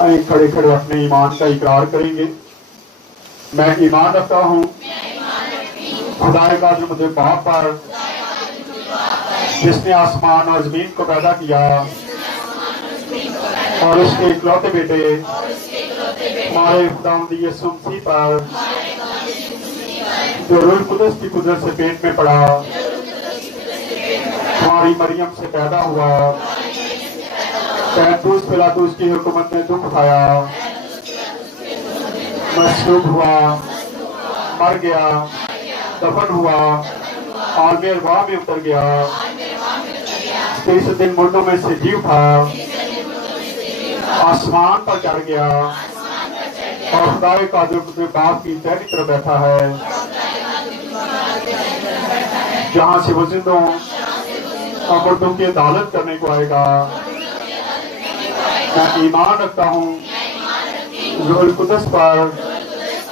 आइए खड़े खड़े अपने ईमान का इकरार करेंगे। मैं ईमान रखता हूँ खुदा कादिर मुझे बाप पर, जिसने आसमान और जमीन को पैदा किया, और उसके इकलौते बेटे हमारे खुदावंद यीशु मसीह पर, जो रूह कुदस की कुदरत से पेट में पड़ा, हमारी मरियम से पैदा हुआ, पैंतूस पिलातूस की हुकूमत ने दुख उठाया, मसलूब हुआ, मर गया, दफन हुआ, आलम अरवाह में उतर गया, तीसरे दिन मुर्दों में से जी उठा, आसमान पर चढ़ गया, और खुदाए कादिर अपने बाप की दाहिनी तरफ बैठा है, जहां से वो जिंदों और मुर्दों की अदालत करने को आएगा। मैं ईमान रखता हूँ रूह कुदस पर,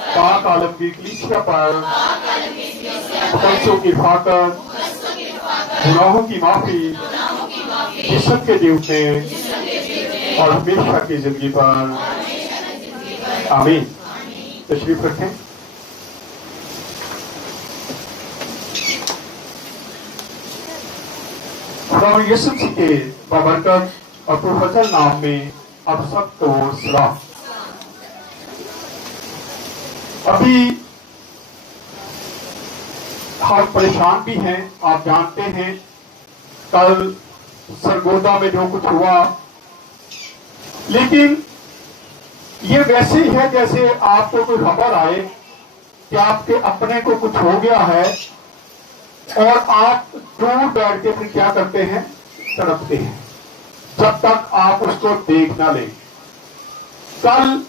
पाक आलम की कलीसिया पर, मुकद्दसों की हिफाजत, गुनाहों की माफी, जिस्म के जी उठने और हमेशा की जिंदगी पर। आमीन। तशरीफ रखें। खुदा यीशु मसीह के बाबरकत और पुरफजल नाम में आप सबको सलाम। अभी हम परेशान भी हैं, आप जानते हैं कल सरगोदा में जो कुछ हुआ, लेकिन ये वैसे ही है जैसे आपको कोई खबर आए कि आपके अपने को कुछ हो गया है और आप दूर बैठ के फिर क्या करते हैं, तड़पते हैं जब तक आप उसको देख ना लें। कल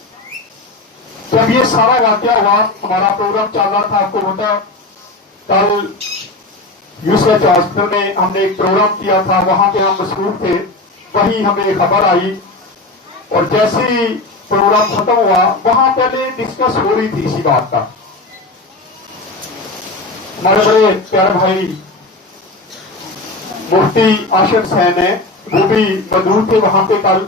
जब ये सारा वाकया हुआ, हमारा प्रोग्राम चल रहा था, आपको पता, कल यूसुफ हॉस्पिटल में हमने एक प्रोग्राम किया था, वहां पे हम मसरूफ थे, वहीं हमें खबर आई, और जैसे ही प्रोग्राम खत्म हुआ वहां पहले डिस्कस हो रही थी इसी बात का। हमारे बड़े प्यारे भाई मुफ्ती आशिफ हुसैन है, वो भी मौजूद थे वहां पे कल,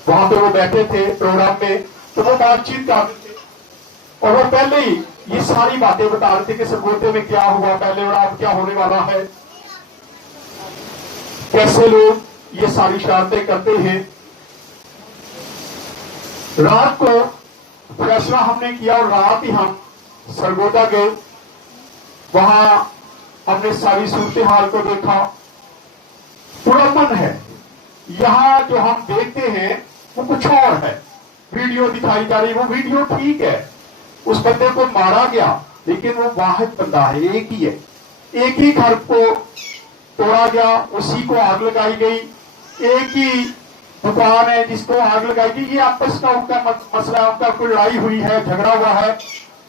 वहां पे वो बैठे थे प्रोग्राम में, तो वो बातचीत कर रहे थे और वो पहले ही ये सारी बातें बता रहे थे कि सरगोदे में क्या हुआ पहले और अब क्या होने वाला है, कैसे लोग ये सारी शरारतें करते हैं। रात को फैसला हमने किया और रात ही हम सरगोदा गए, वहां हमने सारी सूरत हाल को देखा। पुरअमन है, यहां जो हम देखते हैं वो कुछ और है। वीडियो दिखाई जा रही, वो वीडियो ठीक है, उस बंदे को मारा गया, लेकिन वो वाहिद बंदा है, एक ही है, एक ही घर को तोड़ा गया, उसी को आग लगाई गई, एक ही दुकान है जिसको आग लगाई गई। ये आपस का उनका मसला, उनका कोई लड़ाई हुई है, झगड़ा हुआ है,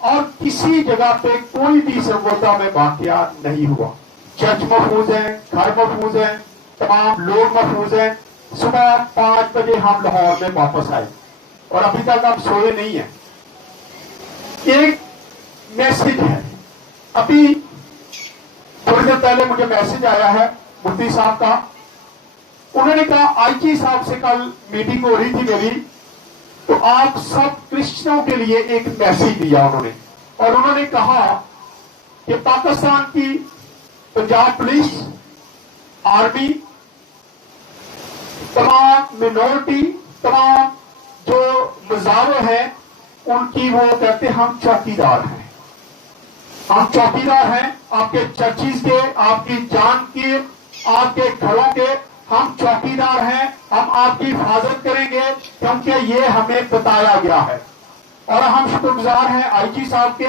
और किसी जगह पे कोई भी सरगोदा में वाकया नहीं हुआ। चर्च महफूज है, घर महफूज है, तमाम लोग महफूज हैं। सुबह 5 बजे हम लाहौर में वापस आए और अभी तक हम सोए नहीं है। एक मैसेज है, अभी थोड़ी देर पहले मुझे मैसेज आया है मुफ्ती साहब का, उन्होंने कहा आईजी साहब से कल मीटिंग हो रही थी मेरी, तो आप सब क्रिश्चियनों के लिए एक मैसेज दिया उन्होंने, और उन्होंने कहा कि पाकिस्तान की पंजाब पुलिस, आर्मी, तमाम मिनोरिटी, तमाम जो मजारे हैं, उनकी वो कहते हैं हम चौकीदार हैं, हम चौकीदार हैं आपके चर्चिज के, आपकी जान के, आपके घरों के, हम चौकीदार हैं, हम आपकी हिफाजत करेंगे, क्योंकि ये हमें बताया गया है। और हम शुक्रगुजार हैं आईजी साहब के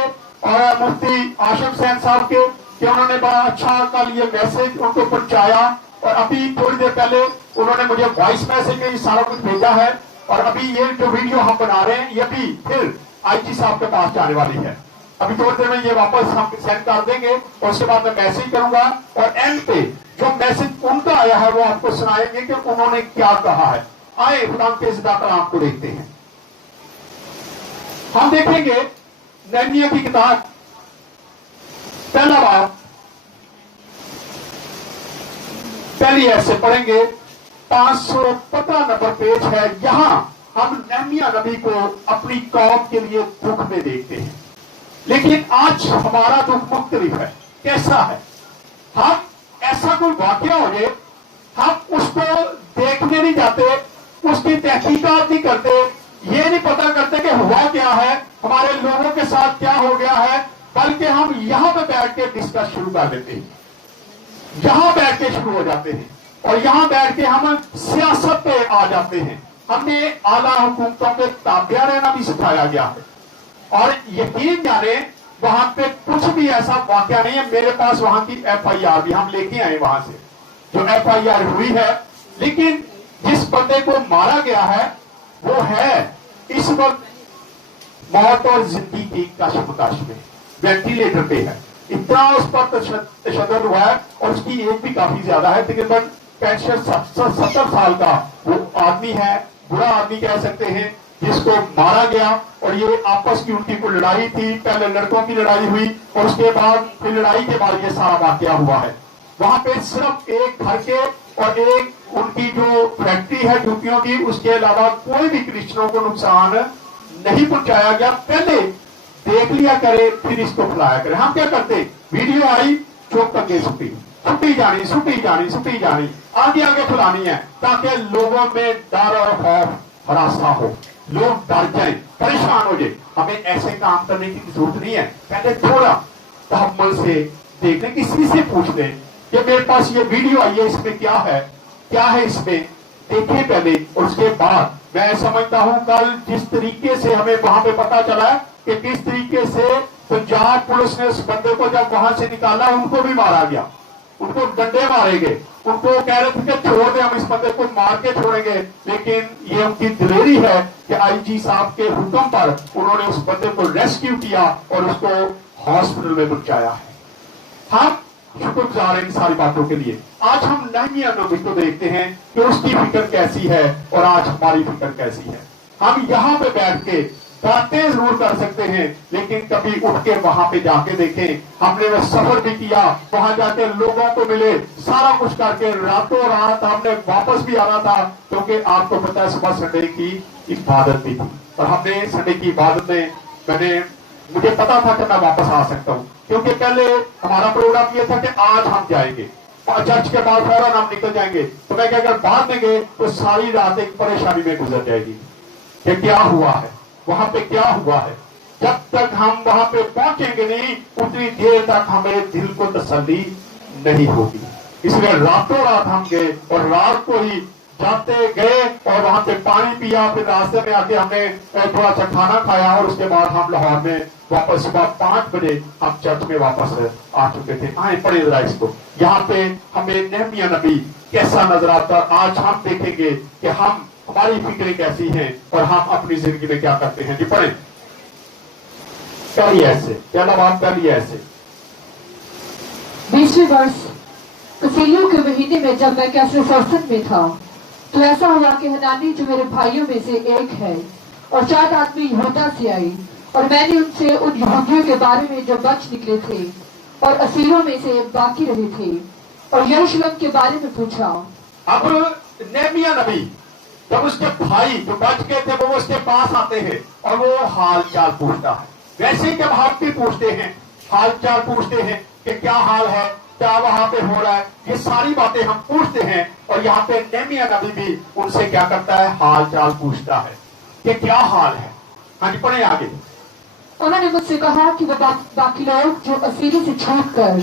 और मुफ्ती आशिफ हुसैन साहब के कि उन्होंने बड़ा अच्छा कल ये मैसेज उनको पहुंचाया, और अभी थोड़ी देर पहले उन्होंने मुझे वॉइस मैसेज में ये सारा कुछ भेजा है, और अभी ये जो वीडियो हम बना रहे हैं ये भी फिर आईजी साहब के पास जाने वाली है। अभी थोड़ी देर में ये वापस हम सेंड कर देंगे और उसके बाद मैं मैसेज करूंगा, और एंड पे जो मैसेज उनका आया है वो आपको सुनाएंगे कि उन्होंने क्या कहा है। आए खुदा के ज़िंदा कलाम को देखते हैं। हम देखेंगे नहमिया की किताब पहला बाब पहली ऐसे पढ़ेंगे, 515 नंबर पेज है। यहां हम नहमिया नबी को अपनी कौम के लिए दुख में देखते हैं, लेकिन आज हमारा दुख मुख्तलिफ है। कैसा है? हम ऐसा कोई वाकया हो जाए, हम उसको देखने नहीं जाते, उसकी तहकीकात नहीं करते, ये नहीं पता करते कि हुआ क्या है, हमारे लोगों के साथ क्या हो गया है, बल्कि हम यहां पे बैठ के डिस्कस शुरू कर देते हैं, यहां बैठ के शुरू हो जाते हैं और यहां बैठ के हम सियासत पे आ जाते हैं। हमें आला हुकूमतों के ताबिया रहना भी सिखाया गया है और यकीन जाने वहां पे कुछ भी ऐसा वाकया नहीं है। मेरे पास वहां की FIR भी हम लेके आए वहां से, जो FIR हुई है, लेकिन जिस बंदे को मारा गया है वो है इस वक्त मौत और जिंदगी की कशमकश में, वेंटिलेटर पे है। इतना उस पर तशद्दुद हुआ है और उसकी एज भी काफी ज्यादा है, तकरीबन 65-70 साल का वो आदमी है, बुरा आदमी कह सकते हैं, जिसको मारा गया। और ये आपस की उनकी कोई लड़ाई थी, पहले लड़कों की लड़ाई हुई और उसके बाद फिर लड़ाई के बाद ये सारा वाकया हुआ है। वहां पे सिर्फ एक घर के और एक उनकी जो फैक्ट्री है जूतियों की, उसके अलावा कोई भी क्रिश्चियनों को नुकसान नहीं पहुंचाया गया। पहले देख लिया करे फिर इसको फैलाया करे। हम क्या करते, वीडियो आई चुप करके सुटी जानी, आगे आगे फैलानी है ताकि लोगों में डर और खौफ हरासा हो, लोग डर जाए, परेशान हो जाए। हमें ऐसे काम करने की जरूरत नहीं है। पहले थोड़ा तहम्मुल से देख लें, किसी से पूछ लें कि मेरे पास ये वीडियो आई है, इसमें क्या है इसमें, देखिए पहले। और उसके बाद मैं समझता हूं कल जिस तरीके से हमें वहां पे पता चला कि किस तरीके से पंजाब पुलिस ने उस बंदे को जब वहां से निकाला, उनको भी मारा गया, उनको डंडे मारे गए, उनको कह रहे थे कि छोड़ दे, हम इस बंदे को मार के छोड़ेंगे। लेकिन ये उनकी दिलेरी है कि IG साहब के हुक्म पर उन्होंने उस बंदे को रेस्क्यू किया और उसको हॉस्पिटल में पहुंचाया है। हम शुक्रगुजार हैं इन सारी बातों के लिए। आज हम नहमिया नबी को देखते हैं कि उसकी फिक्र कैसी है और आज हमारी फिक्र कैसी है। हम यहाँ पे बैठ के बातें जरूर कर सकते हैं, लेकिन कभी उठ के वहां पे जाके देखें। हमने वो सफर भी किया, वहां जाके लोगों को मिले, सारा कुछ करके रातों रात हमने वापस भी आना था, क्योंकि आपको पता है सुबह संडे की इबादत भी थी और हमने संडे की इबादत में मुझे पता था कि मैं वापस आ सकता हूँ, क्योंकि पहले हमारा प्रोग्राम ये था कि आज हम जाएंगे, चर्च के बाद फौरन हम निकल जाएंगे। तो मैं क्या, अगर बाद में गए तो सारी रात एक परेशानी में गुजर जाएगी कि क्या हुआ है, वहां पे क्या हुआ है। जब तक हम वहां पे पहुंचेंगे नहीं, उतनी देर तक हमें दिल को तसल्ली नहीं होगी। इसलिए रातों रात हम गए और रात को ही जाते गए और वहां पे पानी पिया, फिर रास्ते में आके हमने थोड़ा सा खाना खाया और उसके बाद हम लाहौर में वापस सुबह 5 बजे हम चर्च में वापस आ चुके थे। आए पढ़े जरा इसको, यहाँ पे हमें नहमिया नबी कैसा नजर आता। आज हम देखेंगे कि हमारी फिक्रें कैसी हैं और हम अपनी जिंदगी में क्या करते हैं। जी पढ़े, पहली ऐसे, पहला बात पहली ऐसे। 20वें वर्ष कसीलियों के महीने में जब मैं कैसर फरसन में था, तो ऐसा हुआ कि हनानी जो मेरे भाइयों में से एक है और 4 आदमी यहूदा से आई, और मैंने उनसे उन यहूदियों के बारे में जो बच निकले थे और असीरों में से बाकी रहे थे और यरूशलेम के बारे में पूछा। अब नहमिया नबी जब उसके भाई जो बच गए थे वो उसके पास आते हैं और वो हाल चाल पूछता है। वैसे ही जब हम भी पूछते हैं, हाल चाल पूछते हैं कि क्या हाल है, क्या वहां पे हो रहा है, ये सारी बातें हम पूछते हैं। और यहाँ पे नहमिया नबी भी उनसे क्या करता है, हाल चाल पूछता है कि क्या हाल है। हाँ जी पढ़े आगे। उन्होंने मुझसे कहा कि वो बाकी लोग जो असीरी से छूट कर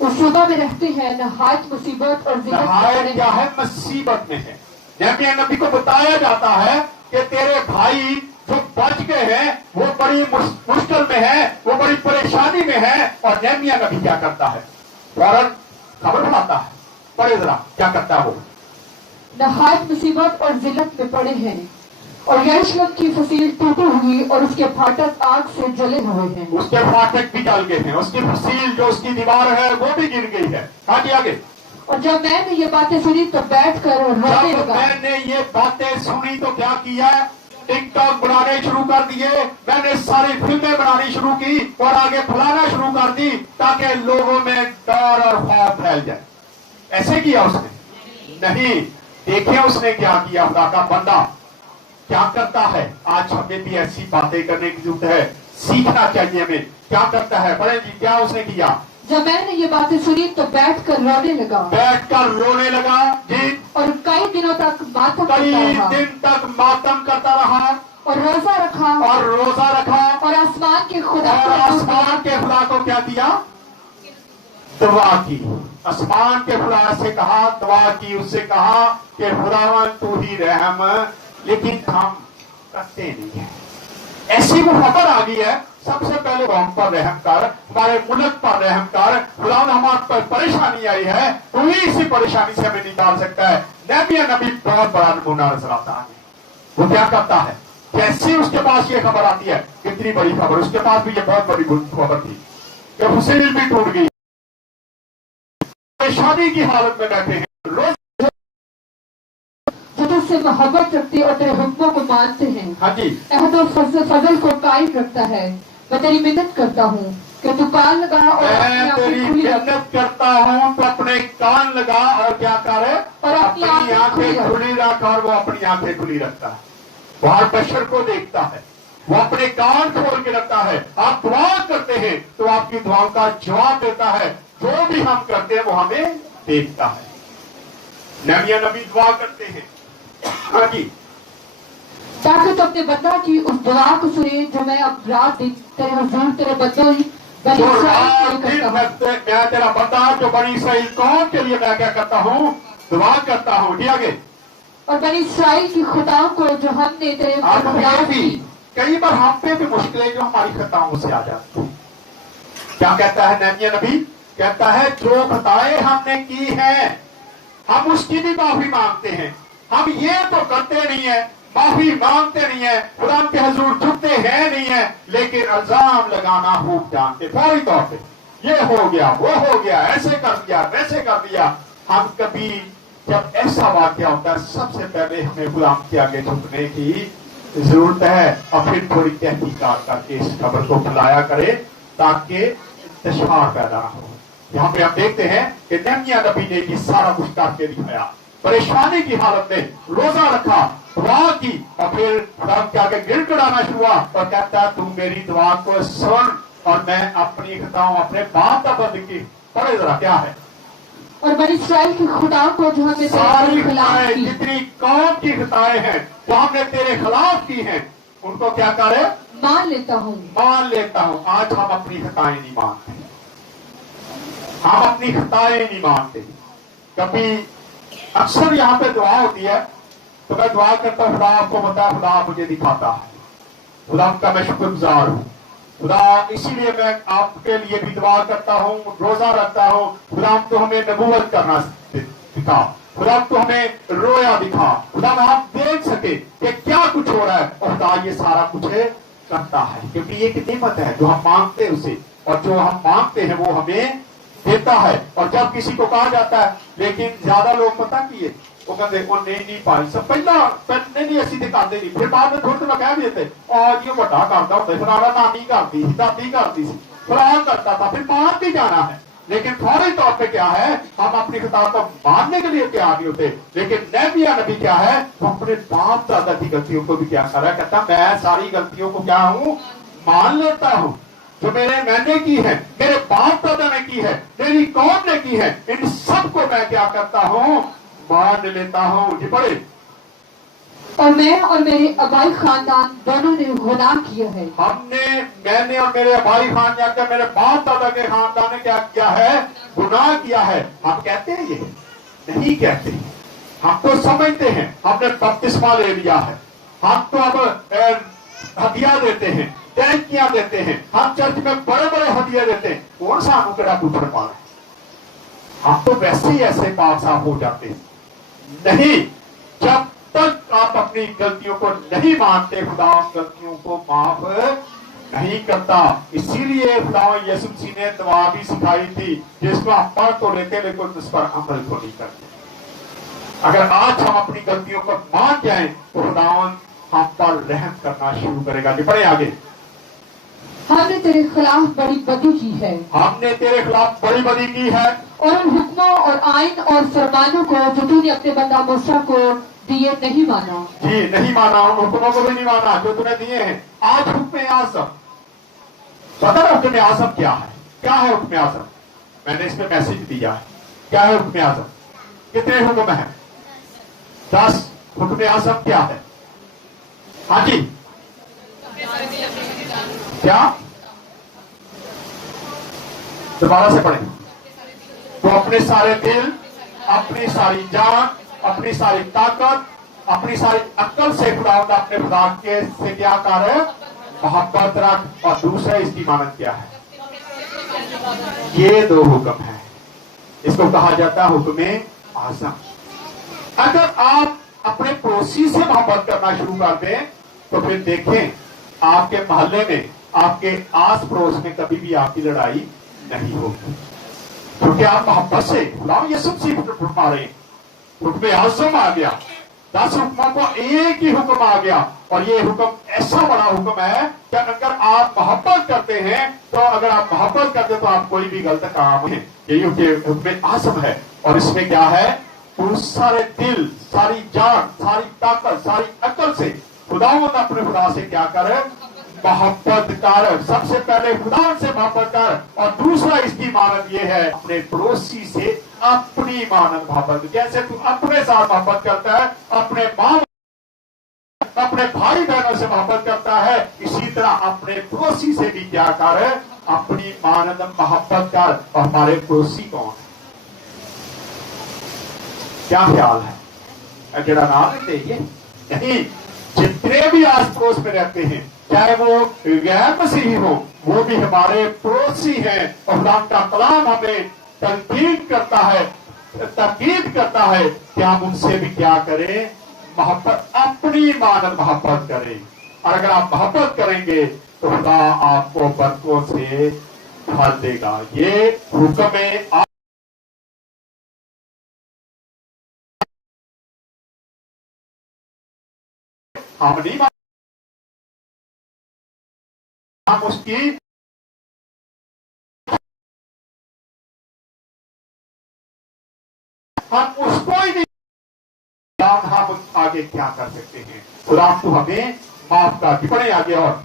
उस सूबा में रहते हैं नहायत मुसीबत और क्या है, मुसीबत में है। नहमिया नबी को बताया जाता है कि तेरे भाई जो बच गए हैं वो बड़ी मुश्किल में है, वो बड़ी परेशानी में है। और नहमिया नबी क्या करता है, फौरन खबर बनाता है। पढ़े जरा क्या करता है वो। नहायत मुसीबत और जिल्लत में पड़े हैं और यरूशलेम की फसील टूटी हुई और उसके फाटक आग से जले हुए हैं। उसके फाटक भी जल गए हैं, उसकी फसील जो उसकी दीवार है वो भी गिर गई है। आगे आगे। और जब मैंने ये बातें सुनी तो बैठकर रोने लगा। मैंने ये बातें सुनी तो क्या किया, टिकटॉक बनाने शुरू कर दिए, मैंने सारी फिल्में बनानी शुरू की और आगे फैलाना शुरू कर दी ताकि लोगों में डर और खौफ फैल जाए। ऐसे किया उसने। नहीं, देखें उसने क्या किया। खुदा का बंदा क्या करता है। आज हमें भी ऐसी बातें करने की जरूरत है, सीखना चाहिए हमें। क्या करता है बड़े जी, क्या उसने किया। जब मैंने ये बातें सुनी तो बैठकर रोने लगा जी, और कई दिनों तक मातम कई करता रहा दिन तक मातम करता रहा और रोजा रखा और आसमान के खुदा और आसमान के खुदा को क्या किया, दुआ की। आसमान के खुदा से कहा, दुआ की, उससे कहा कि खुदावन तू ही रहम, लेकिन हम करते नहीं है। ऐसी वो खबर आ गई है, सबसे पहले हम पर रहम कर, हमारे मुल्क पर रहम कर। खुदावन हमारे पर परेशानी आई है, तू ही इसी परेशानी से हमें निकाल सकता है। नबी बहुत बड़ा नमूना नजर आता है। वो क्या करता है, जैसे उसके पास ये खबर आती है, कितनी बड़ी खबर, उसके पास भी ये बहुत बड़ी खबर थी कि हुसैन भी टूट गई, परेशानी की हालत में बैठे हैं। रोज जो तुझसे मोहब्बत रखते और तेरे हुक्मों को मानते हैं, हाँ जी, अहद और फजल को कायम रखता है। मैं तेरी मिन्नत करता हूँ कि तू कान लगा और अपनी मैं तेरी आंखें खुली रख। मिन्नत करता हूँ तो अपने कान लगा और क्या करे, और अपनी आंखें खुली रख। और वो अपनी आंखें खुली रखता है, बाहर बशर को देखता है, वो अपने कान खोल के रखता है। आप दुआ करते हैं तो आपकी दुआओं का जवाब देता है। जो भी हम करते हैं वो हमें देखता है। नबी दुआ करते हैं, हाँ जी, ताकि तू अपने बंदा की उस दुआ को सुने जो मैं अब रात दिन तेरे हुजूर तेरे बंदों बनी जो इस्राएल रात के लिए दिन करता हूँ। मैं तेरा बंदा जो बनी इसराइल कौम के लिए मैं क्या करता हूँ, दुआ करता हूँ। जी आगे, और बनी इसराइल की खुदाओं को जो हमने तेरे आप खुदाओं भी की। कई बार हम पे भी मुश्किलें जो हमारी खताओं से आ जाती हैं। क्या कहता है नबी, कहता है जो खताएं हमने की हैं हम उसकी भी माफी मांगते हैं। हम ये तो करते नहीं है, माफी मांगते नहीं है, खुदा के हुजूर झुकते हैं नहीं है, लेकिन इल्जाम लगाना खूब जानते फौरी तौर पे, ये हो गया, वो हो गया, ऐसे कर दिया, वैसे कर दिया। हम कभी जब ऐसा वाक्य होता है, सबसे पहले हमें गुलाम के आगे झुकने की जरूरत है और फिर थोड़ी तहकीकात करके इस खबर को फैलाया करे ताकि इंतशार पैदा हो। यहाँ पे हम देखते हैं कि नहमिया नबी ने ये सारा कुछ करके दिखाया। परेशानी की हालत में रोजा रखा, दुआ की और फिर रब के आगे गिड़गिड़ाना शुरू हुआ और कहता तू मेरी दुआ को सुन और मैं अपनी खताओं अपने बाप का बंद की। पढ़े जरा क्या है, और बनी इसराइल की खुदाओं को जो हमने सारी तेरे खिलाफ खताएं, की। जितनी कौम की खताएं हैं जो हमने तेरे खिलाफ की हैं उनको क्या करे, मान लेता हूँ। मान लेता हूं। आज हम अपनी खताएं नहीं मानते, हम अपनी खताएं नहीं मानते। कभी अक्सर यहाँ पे दुआ होती है तो मैं दुआ करता हूँ, खुदा आपको बताया, खुदा मुझे दिखाता है, खुदा का मैं शुक्रगुजार हूँ। खुदा इसीलिए मैं आपके लिए भी दुआ करता हूँ, रोजा रखता हूँ। खुदा तो हमें नबूवत करना दिखा, खुदा तो हमें रोया दिखा, खुदा आप देख सके कि क्या कुछ हो रहा है। और खुदा ये सारा कुछ करता है क्योंकि ये एक नेमत है जो हम मांगते हैं उसे, और जो हम मांगते हैं वो हमें देता है। और जब किसी को कहा जाता है, लेकिन ज्यादा लोग पता किए वो कहते नहीं पाई सब पहला नहीं ऐसी दिखाते नहीं, फिर बाद में थोड़ी कह देते और ये बड़ा करता होता फलाना नानी करती दादी करती थी फलाना करता था, फिर मान भी जाना है। लेकिन फौरी तौर पे क्या है, हम अपनी किताब को मानने के लिए तैयार नहीं होते। लेकिन नबी क्या है, वो अपने बाप दादा की गलतियों को भी क्या कर रहा है, कहता मैं सारी गलतियों को क्या हूँ, मान लेता हूँ। जो मैंने की है, मेरे बाप दादा ने की है, मेरी कौम ने की है, इन सबको मैं क्या करता हूँ, मान लेता हूँ। जी पढ़े, और मैं और मेरे आबाई खानदान दोनों ने गुनाह किया है। मैंने और मेरे आबाई खानदान, मेरे बाप दादा के खानदान ने क्या किया है, गुनाह किया है। हम कहते हैं ये नहीं कहते, हम तो समझते हैं, हमने बपतिस्मा ले लिया है, हम तो अब हदिया देते हैं, टैंकियां देते हैं, हम चर्च में बड़े बड़े हदिया देते हैं। कौन सा अनुग्रह पूछने वाला है, हम तो वैसे ही ऐसे पाक साफ हो जाते हैं। नहीं, जब तक आप अपनी गलतियों को नहीं मानते, खुदा गलतियों को माफ नहीं करता। इसीलिए खुदा यीशु मसीह ने दुआ भी सिखाई थी जिसको हम पढ़ तो लेते लेकिन उस पर अमल को नहीं करते। अगर आज हम अपनी गलतियों को मान जाएं तो खुदा हम पर रहम करना शुरू करेगा। जी पढ़े आगे, हमने तेरे खिलाफ बड़ी बदी की है, हमने तेरे खिलाफ बड़ी बदी की है, और उन हुक्मों और आइन और फरमानों को जो तूने अपने बंदा मूसा को दिए नहीं माना। जी नहीं माना, उन हुक्मों को भी नहीं माना जो तूने दिए हैं। आज हुक्म आज़म, पता है हुक्म आज़म क्या है? क्या है हुक्म आज़म? मैंने इस पे मैसेज दिया है। क्या है हुक्म आज़म? कितने हुक्म है? 10 हुक्म आज़म क्या है? हाँ जी, क्या? दोबारा से पढ़ें। तो अपने सारे दिल, अपनी सारी जान, अपनी सारी ताकत, अपनी सारी अक्ल से खुदावंद अपने खुदा के से क्या कर, मोहब्बत रख। और दूसरा इसकी मानद क्या है? ये 2 हुक्म है। इसको कहा जाता है हुक्म आज़म। अगर आप अपने पड़ोसी से मोहब्बत करना शुरू कर दें तो फिर देखें आपके मोहल्ले में, आपके आस पड़ोस में कभी भी आपकी लड़ाई नहीं होगी, क्योंकि आप मोहब्बत से गुलाम यीशु मसीह पर फरमा रहे हैं। हुक्म आज़म आ गया, 10 हुक्मों को एक ही हुक्म आ गया। और ये हुक्म ऐसा बड़ा हुक्म है कि अगर आप मोहब्बत करते हैं तो अगर आप मोहब्बत करते हैं तो आप कोई भी गलत काम है, यही हुक्म आज़म है। और इसमें क्या है? तो सारे दिल, सारी जान, सारी ताकत, सारी अकल से खुदावंद अपने खुदा से क्या करे? मोहब्बत कर। सबसे पहले खुदा से मोहब्बत कर। और दूसरा इसकी मानद ये है अपने पड़ोसी से अपनी मानद मोहब्बत। जैसे तू अपने साथ मोहब्बत करता है, अपने माँ, अपने भाई बहनों से मोहब्बत करता है, इसी तरह अपने पड़ोसी से भी क्या कर? अपनी मानद मोहब्बत कर। और हमारे पड़ोसी कौन है? क्या ख्याल है? जरा नाम लेते ये नहीं, जितने भी आस पड़ोस में रहते हैं, चाहे वो गैर मसीही हो, वो भी हमारे पड़ोसी हैं। और खुदा का कलाम हमें तनकीद करता है, ताकीद करता है कि हम उनसे भी क्या करें? मोहब्बत, अपनी मानद मोहब्बत करें। और अगर आप मोहब्बत करेंगे तो खुदा आपको बरकों से भर देगा। ये हुक्म हम नहीं, हम उसकी हम उसको ही नहीं, हम आगे क्या कर सकते हैं? खुदा तो हमें माफ कर। पढ़े आगे। और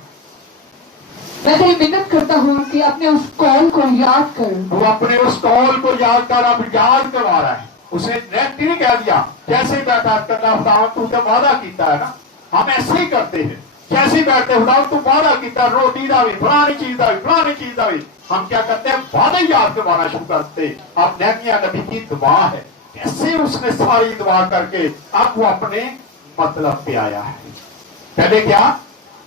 मैं तेरी मिन्नत करता हूँ कि अपने उस कॉल को याद कर। वो अपने उस कॉल को याद कर, अब याद करवा रहा है। उसने नेक्स्ट नहीं कह दिया कैसे बैठक करना, खुदा तू तो वादा किया है ना। हम ऐसे ही करते हैं, कैसे बैठते खुदा तू वादा किया, रोटी का भी, फलानी चीज का भी, फलानी चीज का भी। हम क्या करते हैं? वादा याद करवाना शुरू करते। अब नहमिया नबी की दुआ है, कैसे उसने सारी दुआ करके अब वो अपने मतलब पे आया है। पहले क्या?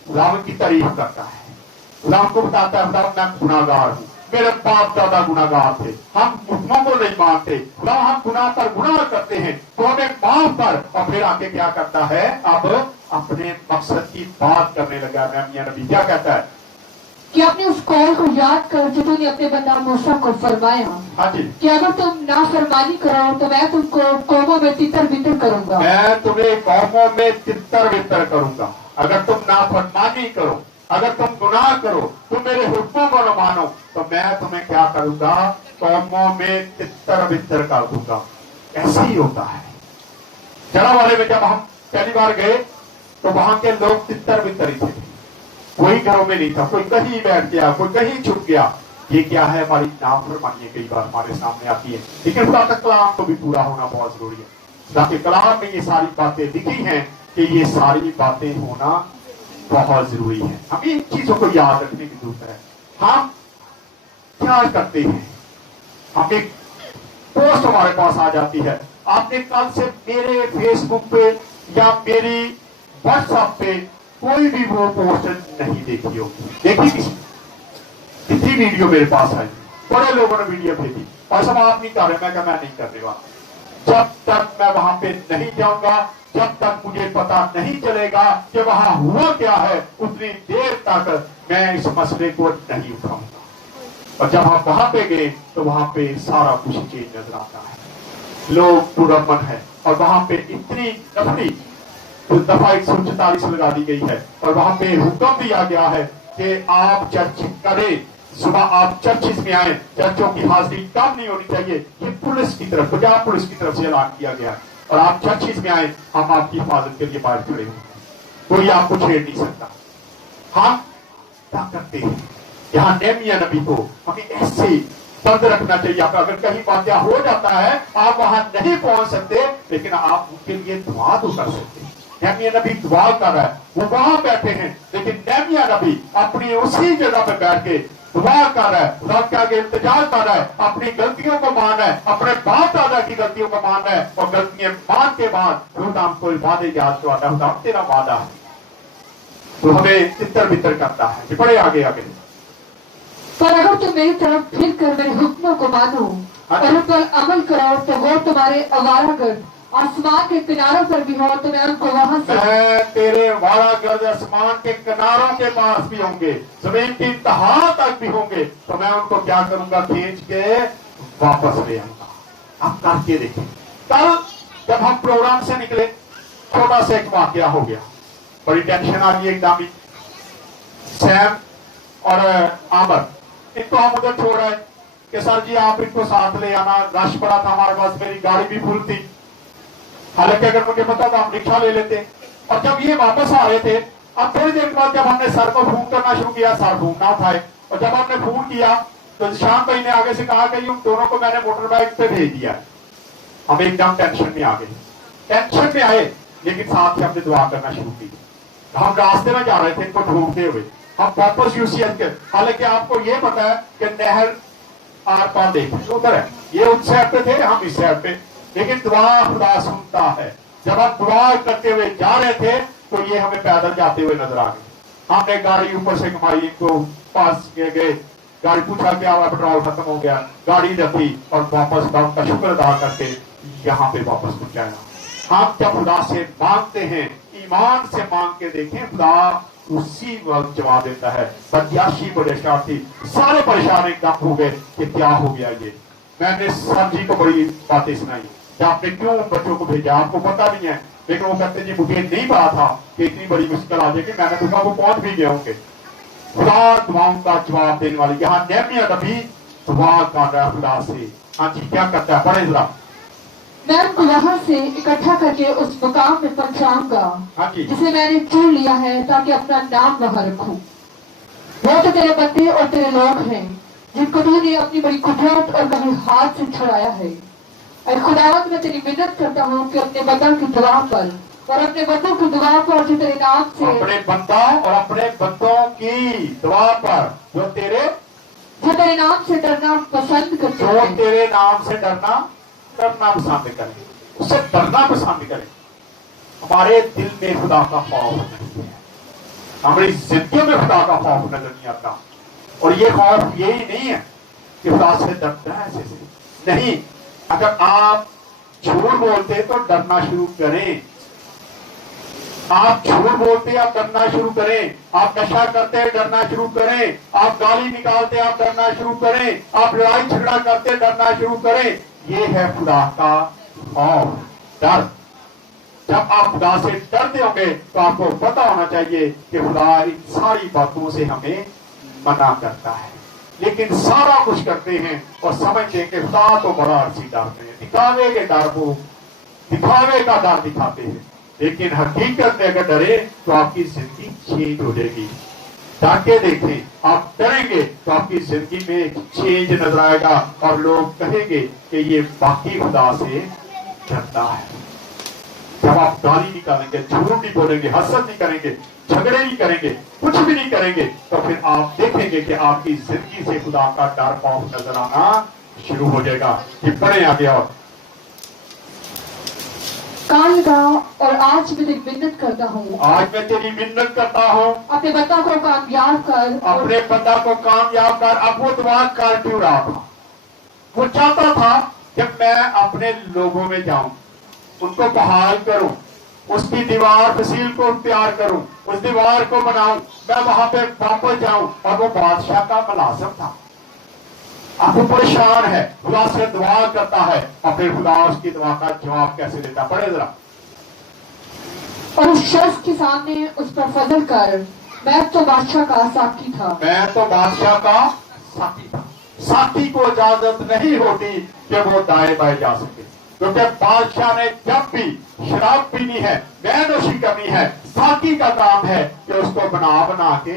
खुदा की तारीफ करता है, खुदा को बताता है खुदा मैं गुनाहगार हूँ, मेरे बाप दादा गुनाहगार थे, हम हुक्मों को नहीं मानते, खुदा हम गुनाह पर गुनाह करते हैं, तो हमें माफ कर। और फिर आके क्या करता है? अब अपने मकसद की बात करने लगा। नहमिया नबी क्या कहता है? कि अपने उस कॉल को याद कर जो तूने अपने बंदा मूसा को फरमाया। हाँ जी, कि अगर तुम नाफरमानी करो तो मैं तुमको कौमों में तितर बितर करूंगा। मैं तुम्हें कौमों में तितर बितर करूंगा। अगर तुम नाफरमानी करो, अगर तुम गुनाह करो, तुम मेरे हुक्मों को न मानो, तो मैं तुम्हें क्या करूंगा? कौमों में तितर बितर कर दूंगा। ऐसे ही होता है। जरा वाले में जब हम पहली बार गए तो वहां के लोग तितर बितर ही थे, कोई घरों में नहीं था, कोई कहीं बैठ गया, कोई कहीं छुप गया। ये क्या है? हमारी नाफरमानी कई बार हमारे सामने आती है। लेकिन खुदा का कलाम को भी पूरा होना बहुत जरूरी है। खुदा के कलाम में ये सारी बातें लिखी हैं कि ये सारी बातें होना बहुत जरूरी है। हमें इन चीजों को याद रखने की जरूरत है। हम क्या करते हैं? हम एक पोस्ट हमारे पास आ जाती है, आपने कल से मेरे फेसबुक पे या मेरी व्हाट्सएप पे कोई भी वो पोस्ट नहीं देखी होगी। देखी कितनी वीडियो मेरे पास आई, बड़े लोगों ने वीडियो भेजी, और सब आप नहीं कर रहे। मैं क्या, मैं नहीं करने वाला। जब तक मैं वहां पे नहीं जाऊंगा, जब तक मुझे पता नहीं चलेगा कि वहां हुआ क्या है, उतनी देर तक मैं इस मसले को नहीं उठाऊंगा। और जब हम वहां पे गए तो वहां पे सारा कुछ चेंज नजर आता है। लोग पुरअमन है, और वहां पे इतनी नफरी तो दफा 144 लगा दी गई है, और वहां पे हुक्म दिया गया है कि आप चर्च करें, صبح آپ چرچز میں آئیں، چرچوں کی حاضری کم نہیں ہونی چاہیے. یہ پولیس کی طرف، پنجاب پولیس کی طرف سے اعلان کیا گیا ہے. اور آپ چرچز میں آئیں، ہم آپ کی حفاظت کے لیے باہر کھڑے ہوں، کوئی آپ کو چھیڑ نہیں سکتا. ہم کیا کرتے ہیں یہاں نہمیا نبی کو ہمیں ایسے بند رکھنا چاہیے. اگر کہیں واقعہ ہو جاتا ہے آپ وہاں نہیں پہنچ سکتے لیکن آپ ان کے لیے دعا تو کر سکتے ہیں. نہمیا نبی دعا کر رہا ہے، وہ وہاں بیٹھے ہیں لیکن نہمیا نبی اپنی اسی جگہ پہ بیٹھ کے دعا کر رہا ہے، خدا کے آگے التجا کر رہا ہے، اپنی غلطیوں کو مان رہا ہے، اپنے باپ دادا کی غلطیوں کو مان رہا ہے. اور غلطیاں مان کے بعد خدا ہم کو وعدے یاد کرواتا ہے، خدا تیرا وعدہ ہے، تو ہمیں تتر بتر کرتا ہے کہ بڑے آگے آگے. پر اگر تم میری طرف پھر کر میرے حکموں کو مانو اور ان پر عمل کرو تو وہ تمہارے اوارہ گرد آسمان کے کناروں پر بھی ہو تو میں ان کو وہاں سے میں تیرے وارہ گرد آسمان کے کناروں کے پاس بھی ہوں گے، زمین کی انتہا تک بھی ہوں گے، تو میں ان کو کیا کروں گا، کھینچ کے واپس لے آؤں گا. آپ کر کے دیکھیں. کل جب ہم پروگرام سے نکلے چھوٹا سا ایک واقعہ ہو گیا، بڑی ٹینشن آ گئی. ایک دامی سیم اور عامر ان کو ہم ادھر چھوڑ رہے کہ سر جی آپ ان کو ساتھ لے آنا. رش پڑا تھا ہمارے پاس، میری گاڑی بھی فل تھی، حالانکہ اگر مجھے پتا تھا ہم رکشا لے لیتے. اور جب یہ واپس آ رہے تھے اب تھوڑی دیر بعد جب ہم نے سر کو فون کرنا شروع کیا، سر فون نہ اٹھائے. اور جب ہم نے فون کیا تو شام بھائی نے آگے سے کہا کہ ان دونوں کو میں نے موٹر بائک پہ بھیج دیا. ہم ایک دم ٹینشن میں آ گئے، ٹینشن میں آئے لیکن ساتھ ہی ہم نے دعا کرنا شروع کی. ہم راستے میں جا رہے تھے ان کو ڈھونڈتے ہوئے، ہم واپس UCH کے، حالانکہ آپ کو یہ پتا ہے کہ نہر آر پار دیکھیں ادھر ہے، یہ اس سائڈ پہ تھے ہم اس سائڈ پہ، لیکن دعا خدا سنتا ہے. جب ہم دعا کرتے ہوئے جا رہے تھے تو یہ ہمیں پیدل جاتے ہوئے نظر آ گئے. ہم نے گاڑی اوپر سے گھمائی، ان کو پاس گئے، گاڑی پوچھا کیا ہوا، پیٹرول ختم ہو گیا، گاڑی رکھی اور واپس خدا کا شکر ادا کرتے یہاں پہ واپس پہنچایا. ہم جب خدا سے مانگتے ہیں ایمان سے مانگ کے دیکھیں، خدا اسی وقت جواب دیتا ہے. بدیاشی پریشان تھی، سارے پریشان ایک دم ہو گئے کہ کیا ہو گیا. یہ میں نے سر جی کو بڑی باتیں سنائی کہ آپ نے کیوں بچوں کو بھیجا، آپ کو پتا نہیں ہے، لیکن وہ کہتے جی مجھے نہیں پتا تھا کہ اتنی بڑی مشکل آ جائے گی، میں نے کہا وہ پہنچ بھی گئے ہوں گے. خدا دعاؤں کا جواب دینے والی. یہاں نہمیا نبی دعا کر رہا ہے خدا سے. ہاں جی کیا کرتا ہے، پڑھے ذرا. میں ان کو وہاں سے اکٹھا کر کے اس مقام میں پہنچاؤں گا ہاں جی جسے میں نے چن لیا ہے تاکہ اپنا نام وہاں رکھوں. وہ تو تیرے بندے اور تیرے لوگ ہیں جن کو تو نے اپنی بڑی قدرت اور بڑے ہاتھ سے چھڑایا ہے. اے خداوند میں تیری منت کرتا ہوں کہ اپنے بندوں کی دعا پر اور اپنے بندوں کی دعا پر جو تیرے نام سے اپنے بندوں اور اپنے بندوں کی دعا پر جو تیرے نام سے ڈرنا پسند کرتے جو ہیں، تیرے نام سے ڈرنا پسند کریں، اس سے ڈرنا پسند کریں. ہمارے دل میں خدا کا خوف نہیں ہے، ہماری زندگیوں میں خدا کا خوف نظر نہیں آتا. اور یہ خوف یہی نہیں ہے کہ خدا سے ڈرتا ہے ایسے سے نہیں. اگر آپ جھوٹ بولتے تو ڈرنا شروع کریں، آپ جھوٹ بولتے آپ ڈرنا شروع کریں، آپ نشہ کرتے ڈرنا شروع کریں، آپ گالی نکالتے آپ ڈرنا شروع کریں، آپ لڑائی جھگڑا کرتے ڈرنا شروع کریں. یہ ہے خدا کا خوف، ڈر. جب آپ خدا سے ڈرتے ہوں گے تو آپ کو پتا ہونا چاہیے کہ خدا ان ساری باتوں سے ہمیں منع کرتا ہے. لیکن سارا کچھ کرتے ہیں اور سمجھتے ہیں کہ خدا تو بڑا عرصی ڈرتے ہیں، دکھاوے کے ڈر کو دکھاوے کا ڈر دکھاتے ہیں. لیکن حقیقت میں اگر ڈرے تو آپ کی زندگی چینج ہو جائے گی. ڈر کے دیکھیں، آپ ڈریں گے تو آپ کی زندگی میں چینج نظر آئے گا اور لوگ کہیں گے کہ یہ باقی خدا سے ڈرتا ہے. جب آپ گالی نہیں کریں گے، جھوٹ نہیں بولیں گے، حسد نہیں کریں گے، جھگڑے نہیں کریں گے، کچھ بھی نہیں کریں گے تو پھر آپ دیکھیں گے کہ آپ کی زندگی سے خدا کا ڈر خوف نظر آنا شروع ہو جائے گا. کہ پڑھیں آگے. اور کان لگاؤ اور آج میں تیری منت کرتا ہوں، آج میں تیری منت کرتا ہوں، اپنے بندوں کو کامیاب کر. اپنے بندہ کو کامیاب کر. اب وہ دعا کر کیوں رہا تھا؟ وہ چاہتا تھا کہ میں اپنے لوگوں میں جاؤں، ان کو بحال کروں، اس کی دیوار فصیل کو اختیار کروں، اس دیوار کو بناؤں، میں وہاں پہ واپس جاؤں. اور وہ بادشاہ کا ملازم تھا. اب وہ پریشان ہے، خدا سے دعا کرتا ہے اور پھر خدا اس کی دعا کا جواب کیسے دیتا. پڑھے ذرا. اور اس شخص کے سامنے اس پر فضل کر، میں تو بادشاہ کا ساقی تھا. میں تو بادشاہ کا साथी था। साथी को इजाजत नहीं होती कि वो दाएं बाएं जा सके, क्योंकि बादशाह ने जब भी शराब पीनी है, बैनोशी करनी है, साथी का काम है कि उसको बना बना के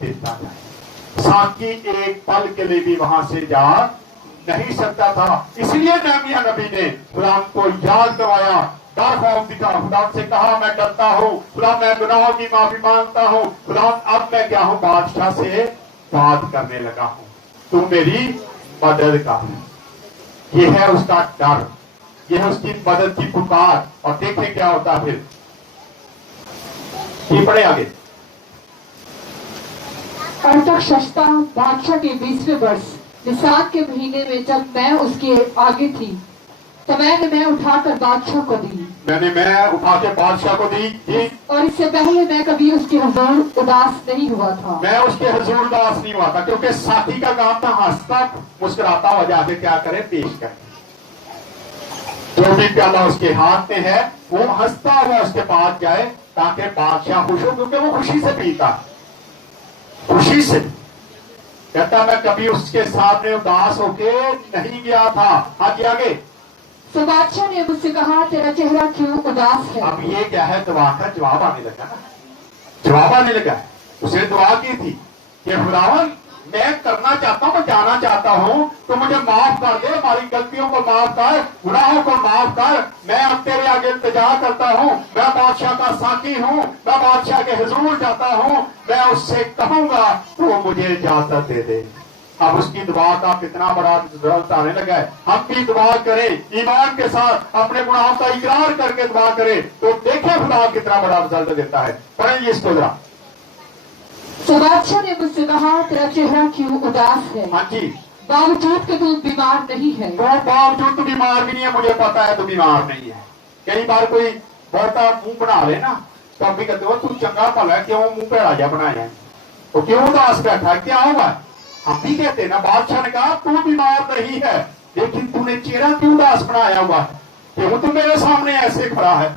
देता जाए। साथी एक पल के लिए भी वहां से जा नहीं सकता था। इसलिए नहमिया नबी ने खुदा को याद करवाया, डर खौफ दिखा, खुदा से कहा मैं डरता हूँ, खुदा मैं गुनाहों की माफी मांगता हूँ, खुदा अब मैं क्या हूँ, बादशाह से बात करने लगा हूँ, तू मेरी मदद कर। ये है उसका डर, ये है उसकी मदद की पुकार। और देखिए क्या होता है फिर, ये पढ़े आगे। अर्तशस्ता बादशाह के 20वें वर्ष निसान के महीने में जब मैं उसके आगे थी, तो मैं उठाकर बादशाह को दी। मैं उठा के बादशाह को दी। और इससे पहले मैं कभी उसके हुजूर उदास नहीं हुआ था। मैं उसके हुजूर उदास नहीं हुआ था, क्योंकि साथी का काम था हंसता मुस्कुराता हुआ जाके क्या करे, पेश करे। जो भी प्याला उसके हाथ में है वो हंसता हुआ उसके पास जाए, ताकि बादशाह खुश हो, क्योंकि वो खुशी से पीता, खुशी से। कहता मैं कभी उसके सामने उदास होके नहीं गया था। आगे आगे। तो बादशाह ने मुझसे कहा तेरा चेहरा क्यों उदास है। अब ये क्या है, दुआ का जवाब आने लगा ना, जवाब आने लगा। उसने दुआ की थी कि खुदावन मैं करना चाहता हूँ, मैं जाना चाहता हूँ, तो मुझे माफ कर दे, हमारी गलतियों को माफ कर, गुनाहों को माफ कर। मैं अब तेरे आगे इल्तिजा करता हूँ, मैं बादशाह का साथी हूँ, मैं बादशाह के हुजूर जाता हूँ, मैं उससे कहूंगा तो मुझे इजाजत दे दे। अब उसकी दुआ का कितना बड़ा रिजल्ट आने लगा है। हम भी दुआ करें ईमान के साथ, अपने गुनाहों का इकरार करके दुआ करें, तो देखें खुदा कितना बड़ा रिजल्ट देता है। पढ़ेंगे इसको जरा। तो बादशाह ने मुझसे कहा तेरा चेहरा क्यों उदास है। हाँ जी। बावजूद कि तू बीमार नहीं है। तो बावजूद तू बीमार भी नहीं है, मुझे पता है तू बीमार नहीं है। कई बार कोई बहुता मुंह बना ले ना, तो आप भी कहते हो तू चंगा भला है, क्यों मुंह पे राजा बनाया है, तो क्यों उदास बैठा है, क्या होगा। हम भी कहते ना, बादशाह ने कहा तू बीमार नहीं है, लेकिन तूने चेहरा क्यों उदास बनाया हुआ है, क्यों तू मेरे सामने ऐसे खड़ा है।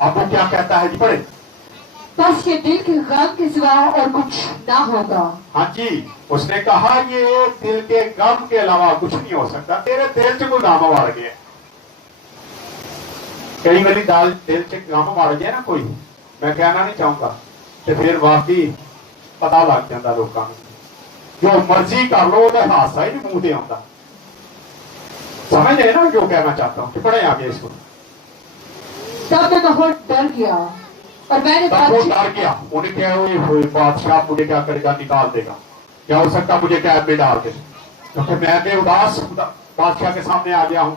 अब वो क्या कहता है जी, पढ़े। बस के दिल के गम के सिवा और कुछ ना होगा। हाँ जी, उसने कहा ये दिल के गम के अलावा कुछ नहीं हो सकता, तेरे दिल से कोई गम मार गया। कई बारी दिल से गम मार गया ना कोई, मैं कहना नहीं चाहूंगा, तो फिर वाकई पता लग जाता लोगों को, जो मर्जी कर लो तो हादसा ही नहीं मुंह से आता। समझ रहे ना जो कहना चाहता हूँ, पढ़े आगे इसको। तब मैं बहुत डर गया और मैंने डर गया, उन्हें क्या हुई, बादशाह मुझे क्या करेगा, निकाल देगा, क्या हो सकता मुझे कैद में डाल दे, क्योंकि मैंने उदास बादशाह के सामने आ गया हूं,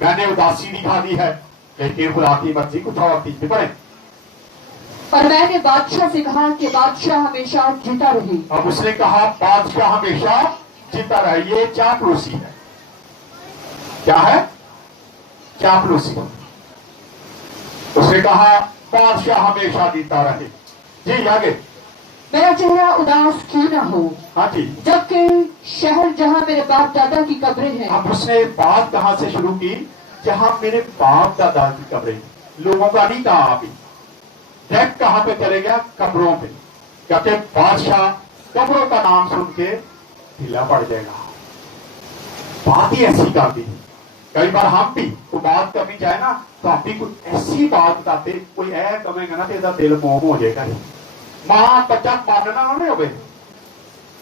मैंने उदासी दिखा दी है, लेकिन खुदा की मर्जी कुछ और थी। पढ़े। और मैंने बादशाह से कहा कि बादशाह हमेशा जीता रहे। अब उसने कहा बादशाह हमेशा जीता रहे। ये चापलूसी है। क्या है? चापलूसी। उसने कहा बादशाह हमेशा जीता रहे। जी आगे। मेरा चेहरा उदास क्यों ना हो। हाँ जी। जबकि शहर जहाँ मेरे बाप दादा की कब्रें हैं। अब उसने बात कहाँ से शुरू की, जहाँ मेरे बाप दादा की कब्रें, लोगों का नहीं कहा। अभी डायरेक्ट कहाँ पे चले गया, कब्रों पे। कहते बादशाह कब्रों का नाम सुन के ढीला पड़ जाएगा। बात ही ऐसी कर दी। कई बार हम भी कोई बात करनी चाहे ना, तो हम भी कुछ ऐसी बात बताते, कोई ऐ कमेगा ना तेरा दिल मोह हो जाएगा। मां बच्चा मानना नहीं हो,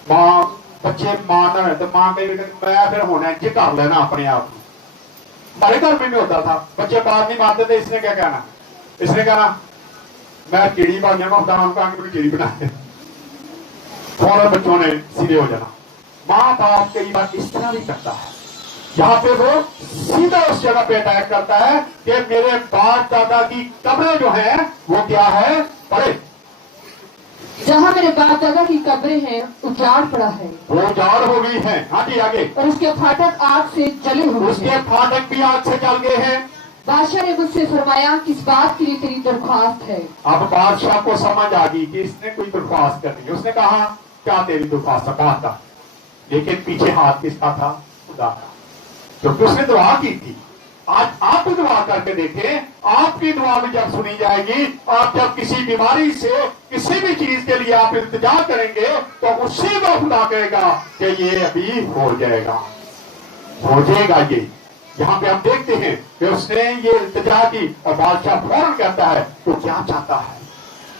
मां बच्चे मानना है तो मां कहीं मैं फिर होना है, कर लेना अपने आप। हमारे घर में भी होता था, बच्चे बात नहीं मानते थे, इसने क्या कहना, इसने कहना मैं चिड़ी बन जाऊंगा, खुदा नाम का चिड़ी बना दे, फौरन बच्चों ने सीधे हो जाना। माँ बाप कई बार इस तरह भी करता है, जहां पे वो सीधा उस जगह पे अटैक करता है कि मेरे बाप दादा की कब्रें जो है वो क्या है, पढ़े। जहाँ मेरे बाप दादा की कब्रें हैं उजाड़ पड़ा है, वो उजाड़ हो गई है। हाँ जी आगे। और उसके फाटक आग से जले हुए, उसके फाटक भी आग से जल गए हैं। बादशाह ने मुझसे फरमाया किस बात के लिए तेरी दरख्वास्त है। अब बादशाह को समझ आ गई कि इसने कोई दरख्वास्त करनी है। उसने कहा क्या तेरी दरख्वास्त है, बात का, लेकिन पीछे हाथ किसका था, खुदा का, क्योंकि उसने दुआ की थी آج آپ بھی دعا کر کے دیکھیں, آپ کی دعا بھی جب سنی جائے گی, آپ جب کسی بیماری سے کسی بھی چیز کے لیے آپ التجا کریں گے تو اسی کو خدا کہے گا کہ یہ ابھی ہو جائے گا, ہو جائے گا. یہ یہاں پہ ہم دیکھتے ہیں کہ اس نے یہ التجا کی اور بادشاہ فوراً کہتا ہے تو کیا چاہتا ہے,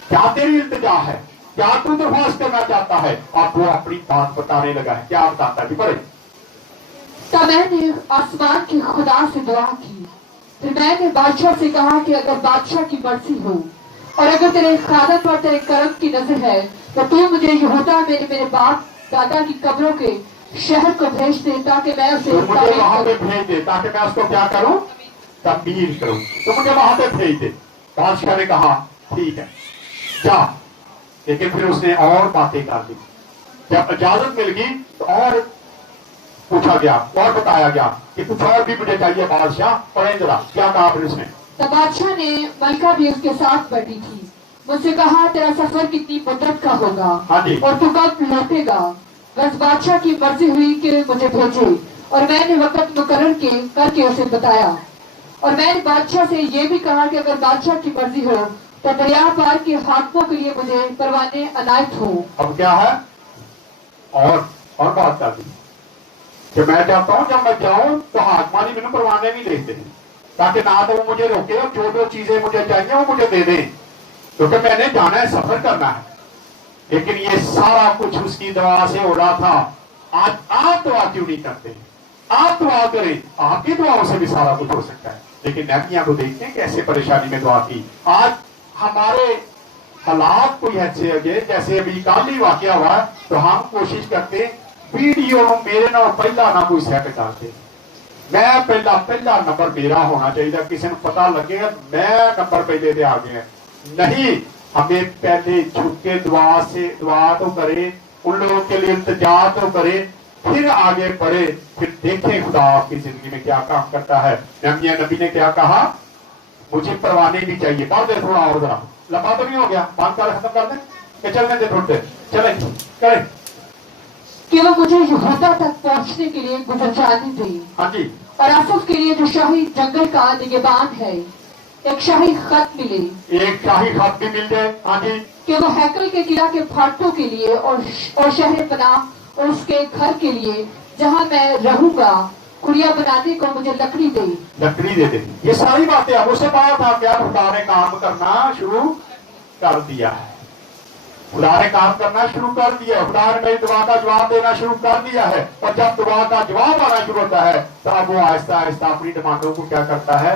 کیا تیری التجا ہے, کیا تو درخواست کرنا چاہتا ہے. آپ وہ اپنی بات بتانے لگا ہے, کیا بتاتا ہے پڑھیں. تب میں نے آسمان کے خدا سے دعا کی, پھر میں نے بادشاہ سے کہا کہ اگر بادشاہ کی مرضی ہو اور اگر تیرے خادم پر تیرے کرم کی نظر ہے تو مجھے یہودا میں میرے باپ دادا کی قبروں کے شہر کو بھیج دے تاکہ میں اسے مجھے وہاں پہ بھیج دے تاکہ میں اس کو کیا کروں, تبدیل کروں. تو مجھے وہاں پہ بھیج دے. بادشاہ نے کہا ٹھیک ہے جا, لیکن پھر اس نے اور باتیں کر دی. جب اجازت مل گئی تو اور پوچھا گیا اور بتایا گیا کہ کچھ اور بھی مجھے چاہیے بادشاہ. پڑھیں ذرا کیا کہا پھر اس نے. تب بادشاہ نے ملکہ بھی اس کے ساتھ بیٹھی تھی, مجھ سے کہا تیرا سفر کتنی مدت کا ہوگا اور تو کب لوٹے گا. بس بادشاہ کی مرضی ہوئی کہ مجھے بھیجے اور میں نے وقت مقرر کر کے اسے بتایا. اور میں نے بادشاہ سے یہ بھی کہا کہ اگر بادشاہ کی مرضی ہو تو دریا پار کے حاکموں کے لیے مجھے پروانے عنایت ہو. اب کیا ہے اور بات کر دی کہ میں چاہتا ہوں جب میں جاؤں تو حاکمانی مجھے پروانے نہیں دیتے تاکہ نہ تو وہ مجھے روکے اور جو چیزیں مجھے چاہیے وہ مجھے دے دیں, کیونکہ میں نے جانا ہے, سفر کرنا ہے. لیکن یہ سارا کچھ اس کی دعا سے ہو رہا تھا. آج آپ دعا کیوں نہیں کرتے, آپ دعا کریں, آپ کی دعاؤں سے بھی سارا کچھ ہو سکتا ہے. لیکن نہمیا کو دیکھتے ہیں کیسے پریشانی میں دعا کی. آج ہمارے حالات کوئی ایسے ہوگے جیسے ابھی کل ہی واقعہ ہوا تو ہم کوشش کرتے ویڈیو میرے نہ پہلا نہ کوئی سیٹ کرتے, میں پہلا نمبر میرا ہونا چاہیے, کسی نے پتا لگے گا میں نمبر پہلے دے آگے ہیں. نہیں, ہمیں پہلے جھک کے دعا تو کرے, ان لوگوں کے لیے التجا تو کرے, پھر آگے بڑھے, پھر دیکھیں خدا آپ کی زندگی میں کیا کام کرتا ہے. نہمیا نبی نے کیا کہا, مجھے پروانے نہیں چاہیے. بڑھ دے تھوڑا اور ذرا, لمبا تو نہیں ہو گیا, بات کر ختم کر دیں کہ چلنے دے تھوڑے چلیں کریں کہ وہ مجھے یہودا تک پہنچنے کے لیے گزر جانے دیں. ہاں جی. اور آصف کے لیے جو شاہی جنگل کا نگہبان ہے ایک شاہی خط ملے, ایک شاہی خط بھی مل جائے. ہاں جی. کہ وہ ہیکل کے قلعہ کے پھاٹوں کے لیے اور شہر پناہ اور اس کے گھر کے لیے جہاں میں رہوں گا کڑیا بنانے کو مجھے لکڑی دے. یہ ساری باتیں اب اسے بات تھا کہ خدا نے کام کرنا شروع کر دیا ہے. خدا نے کام کرنا شروع کر دیا ہے. خدا نے میری دعا کا جواب دینا شروع کر دیا ہے. اور جب دعا کا جواب آنا شروع ہوتا ہے تو اب وہ آہستہ آہستہ اپنی ڈیمانڈوں کو کیا کرتا ہے,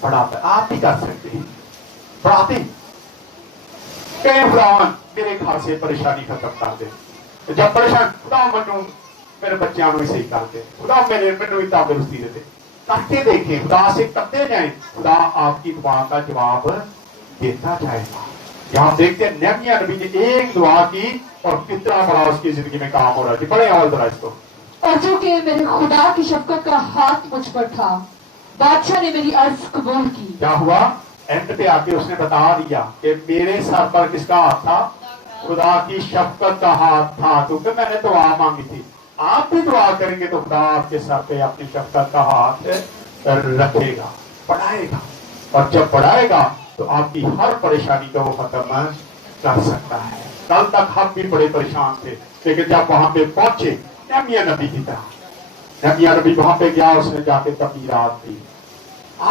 بڑھاتا ہے. آپ بھی کر سکتے ہیں, بڑھاتے کہ خدا میرے گھر سے پریشانی ختم کر دے. جب پریشان خدا منو میرے بچوں میں صحیح کر دے, خدا میرے تندرستی دے دے. کرتے دیکھیں, خدا سے کرتے جائیں, خدا آپ کی دعا کا جواب دیتا جائے گا. یہاں دیکھتے ہیں نہمیا نبی نے ایک دعا کی اور کتنا بڑا اس کی زندگی میں کام ہو رہا ہے. بڑے اور ذرا اس کو. اور جو کہ میرے خدا کی شفقت کا ہاتھ مجھ پر تھا, بادشاہ نے میری عرض قبول کی. کیا ہوا, اینڈ پہ آ کے اس نے بتا دیا کہ میرے سر پر کس کا ہاتھ تھا, خدا کی شفقت کا ہاتھ تھا, کیونکہ میں نے دعا مانگی تھی. آپ بھی دعا کریں گے تو خدا آپ کے سر پہ اپنی شفقت کا ہاتھ رکھے گا, بڑھائے گا. اور جب بڑھائے گا تو آپ کی ہر پریشانی کو وہ ختم کر سکتا ہے. کل تک ہم بھی بڑے پریشان تھے, لیکن جب وہاں پہ پہنچے نہمیا نبی کی طرح, نہمیا نبی وہاں پہ گیا, اس نے جا کے تبلیغات دی.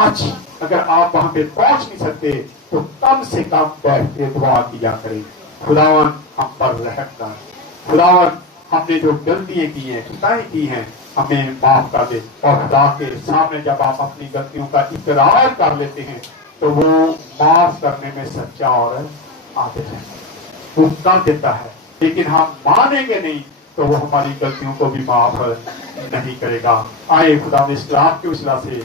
آج اگر آپ وہاں پہ پہنچ نہیں سکتے تو کم سے کم بیٹھ کے دعا کیا کریں, خداوند ہم پر رحم کر, خداوند ہم نے جو غلطیاں کی ہیں, خطائیں کی ہیں, ہمیں معاف کر دے. اور خدا کے سامنے جب آپ اپنی غلطیوں کا اقرار کر لیتے ہیں تو وہ معاف کرنے میں سچا اور عادل ہے, وہ کر دیتا ہے. لیکن ہم مانیں گے نہیں تو وہ ہماری غلطیوں کو بھی معاف نہیں کرے گا. آئے خدا اس کلام کے وسیلہ سے